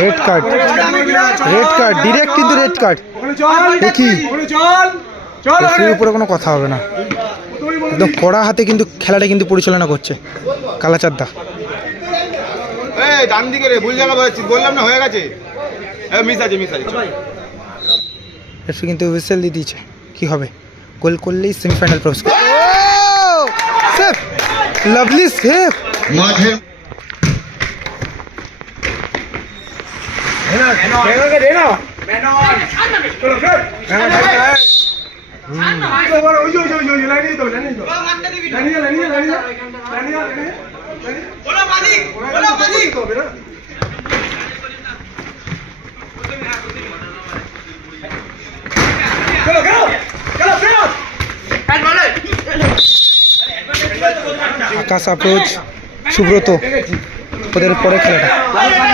Red card red card direct কিন্তু red card দেখি। রেফারির উপরে কোনো কথা হবে না। একদম কড়া হাতে কিন্তু খেলাটা কিন্তু পরিচালনা করছে কালাচাঁদদা এই ডান দিকে রে ভুল জায়গা বললাম না হয়ে গেছে। মিস আছে মিস আছে রেফারি কিন্তু হুইসেল দিয়ে দিয়েছে। কি হবে? গোল করলেই সেমিফাইনাল প্রবেশ সেফ লাভলি সেফ মাঝে আকাশ আপ্রোচ সুব্রত ওদের পরে খেলাটা।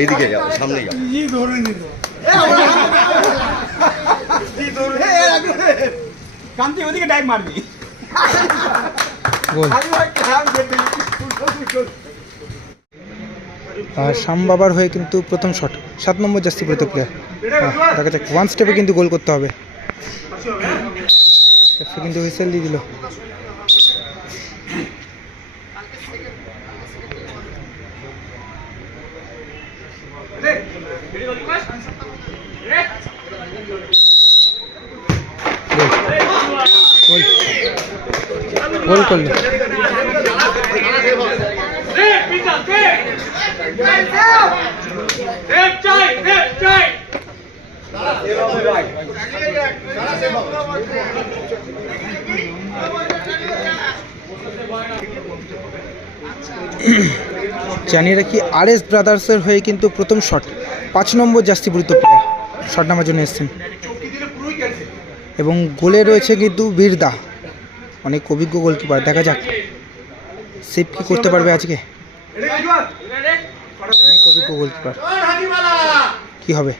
এইদিকে যাও সামনে যাও কান্তি ওদিকে ডাইভ মারবি। আর শ্যাম বাবার হয়ে কিন্তু প্রথম শট সাত নম্বর জাস্তি প্রত প্লেয়ার দেখা যাক ওয়ান স্টেপে কিন্তু গোল করতে হবে। রেফারি কিন্তু হুইসেল দিয়ে দিল। গোল করল। জানিয়ে রাখি আর এস ব্রাদার্সের হয়ে কিন্তু প্রথম শট পাঁচ নম্বর জাস্তি গুরুত্ব প্লেয়ার শট নামার জন্য এসছেন। এবং গোলে রয়েছে কিন্তু বীরদা। অনেক অভিজ্ঞ গোলকিপার দেখা যাক। সেভ কি করতে পারবে আজকে? অনেক অভিজ্ঞ গোলকিপার কি হবে?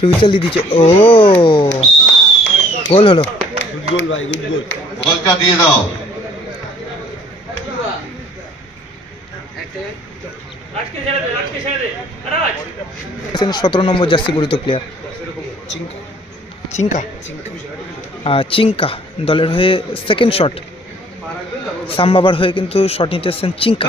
ফিউচার দিয়ে দিচ্ছে। ও! গোল হলো। বলটা দিয়ে দাও। সতেরো নম্বর জার্সি পরিত প্লেয়ার চিঙ্কা চিঙ্কা দলের হয়ে সেকেন্ড শট সামবাবার হয়ে কিন্তু শট নিতে এসছেন চিঙ্কা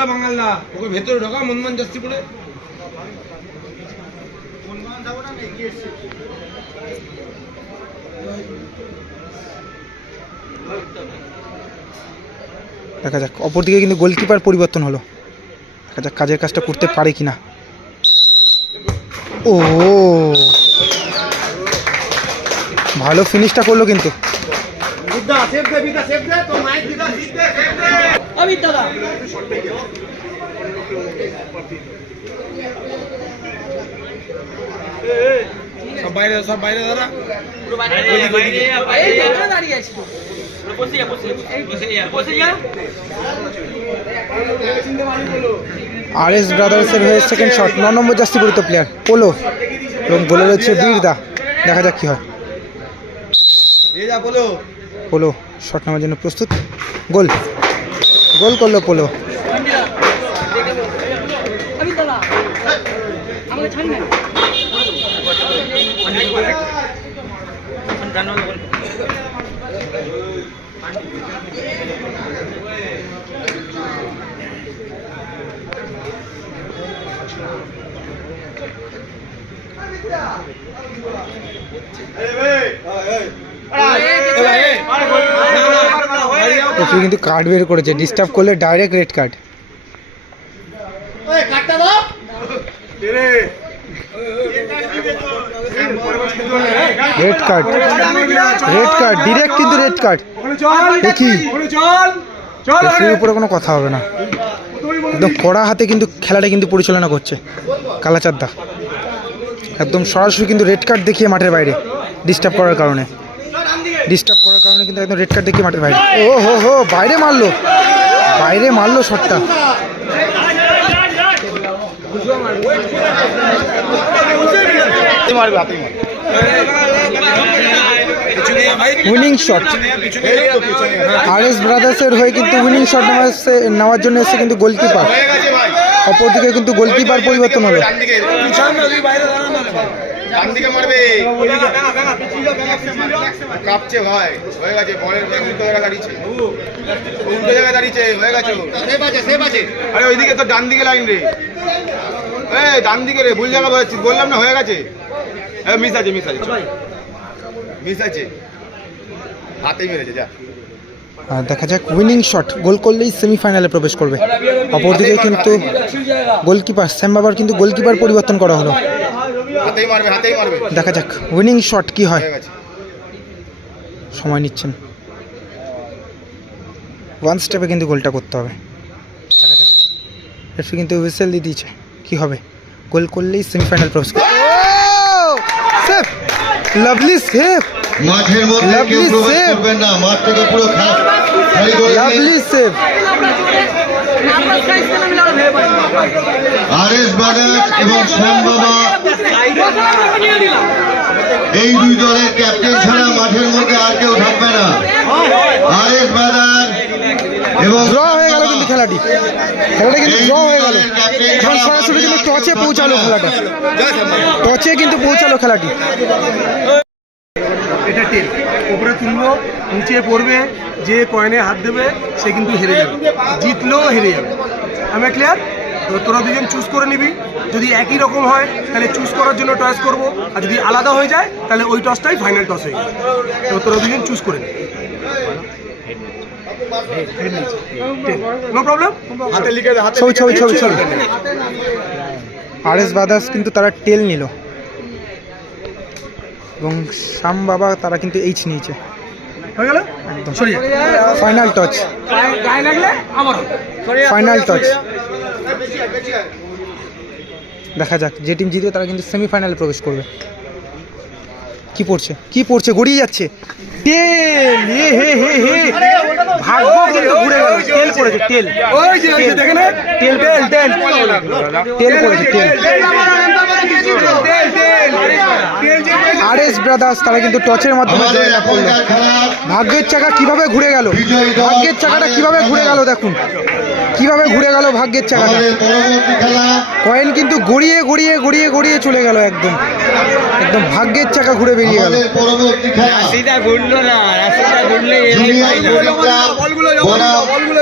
দেখা যাক অপরদিকে কিন্তু গোলকিপার পরিবর্তন হলো। কাজের কাজটা করতে পারে কিনা। ও। ভালো ফিনিশটা করল কিন্তু। বিদ্যা সেভ দে বিদ্যা সেভ দে আর এস ব্রাদার্সের হয়ে সেকেন্ড শট ন নম্বর জার্সি পরিত প্লেয়ার পোলো এবং বলে রয়েছে বীরদা। দেখা যাক কী হয়। পোলো শট নামার জন্য প্রস্তুত। গোল। গোল করল পোলো রেফারি কিন্তু কার্ড বের করেছে ডিস্টার্ব করলে direct red card red card red card direct কিন্তু রেড কার্ড দেখি। রেফারির উপরে কোনো কথা হবে না। একদম কড়া হাতে কিন্তু খেলাটা কিন্তু পরিচালনা করছে কালাচাঁদা। একদম সরাসরি কিন্তু রেড কার্ড দেখিয়ে মাঠের বাইরে ডিস্টার্ব করার কারণে। ডিস্টার্ব করার কারণে কিন্তু একদম রেড কার্ড দেখিয়ে মাঠের বাইরে ও, হো হো, বাইরে মারলো। বাইরে মারলো শটটা। উইনিং শট আর এস ব্রাদার্সের হয়ে কিন্তু উইনিং শট নেওয়ার জন্য এসছে কিন্তু গোলকিপার অপরদিকে কিন্তু গোলকিপার পরিবর্তন হলো। ডান দিকে মারবে কাঁপছে ভাই হয়ে গেছে বলের উল্টো জায়গায় দাঁড়িয়েছে উল্টো জায়গায় দাঁড়িয়েছে হয়ে গেছে আরে ওইদিকে তো ডান দিকে লাইন রে এই ডান দিকে রে ভুল জায়গা বলেছি বললাম না হয়ে গেছে হ্যাঁ মিস আছে মিস আছে মিস আছে হাতেই মেরেছে যা দেখা যাক উইনিং শট গোল করলেই সেমিফাইনালে প্রবেশ করবে অপরদিকে কিন্তু গোলকিপার শ্যাম বাবার কিন্তু গোলকিপার পরিবর্তন করা হলো হাতেই মারবে হাতেই মারবে। দেখা যাক উইনিং শট কি হয়। সময় নিচ্ছেন। ওয়ান স্টেপে কিন্তু গোলটা করতে হবে। দেখা যাক। রেফারি কিন্তু হুইসেল দিয়ে দিয়েছে। কি হবে? গোল করলেই সেমিফাইনাল প্রবেশ সেফ লাভলি সেফ মাঠের মধ্যে lovely safe R S Bajaj এবং শ্যাম বাবা। এই দুই দলের ক্যাপ্টেন ছাড়া মাঠের মধ্যে আর কেউ থাকবে না। আর এস বাজাজ এবং ড্র হয়ে গেল কিন্তু খেলাটি। খেলাটা কিন্তু ড্র হয়ে গেল। এখন সরাসরি কিন্তু টচে পৌঁছালো খেলাটা। টচে কিন্তু পৌঁছালো খেলাটি। এটা টেল উপরে তুলবো নিচে পড়বে যে কয়েনে হাত দেবে সে কিন্তু হেরে যাবে। জিতলেও হেরে যাবে। আমি ক্লিয়ার তো তোরা দুজন চুজ করে নিবি। যদি একই রকম হয় তাহলে চুজ করার জন্য টস করব। আর যদি আলাদা হয়ে যায় তাহলে ওই টসটাই ফাইনাল টস হয়ে যাবে। তো তোরা দুজন চুজ করে নিবি নো প্রবলেম হাতে লিখে ছবি ছবি ছবি ছবি। আর এস বাদার্স কিন্তু তারা টেল নিল। এবং শ্যাম বাবা তারা কিন্তু এইচ নিয়েছে। হয়ে গেল? একদম। ফাইনাল টচ ফাইনাল টচ দেখা যাক যে টিম জিতবে তারা কিন্তু সেমিফাইনালে প্রবেশ করবে। কি পড়ছে? কি পড়ছে? গড়িয়ে যাচ্ছে। তেল এ হে হে হে। ভাগ্য কিন্তু ঘুরে গেল। তেল পড়েছে তেল। ওই যে ওই তেল তেল তেল। তেল পড়েছে তেল। আর এস ব্রাদার্স তারা কিন্তু টচের মাধ্যমে জয়লাভ করল। ভাগ্যের চাকা কীভাবে ঘুরে গেল? ভাগ্যের চাকাটা কীভাবে ঘুরে গেল দেখুন। কীভাবে ঘুরে গেল ভাগ্যের চাকাটা? কয়েন কিন্তু গড়িয়ে গড়িয়ে গড়িয়ে গড়িয়ে চলে গেল একদম। একদম ভাগ্যের চাকা ঘুরে বেরিয়ে গেল। ঘুরলো না ঘুরলে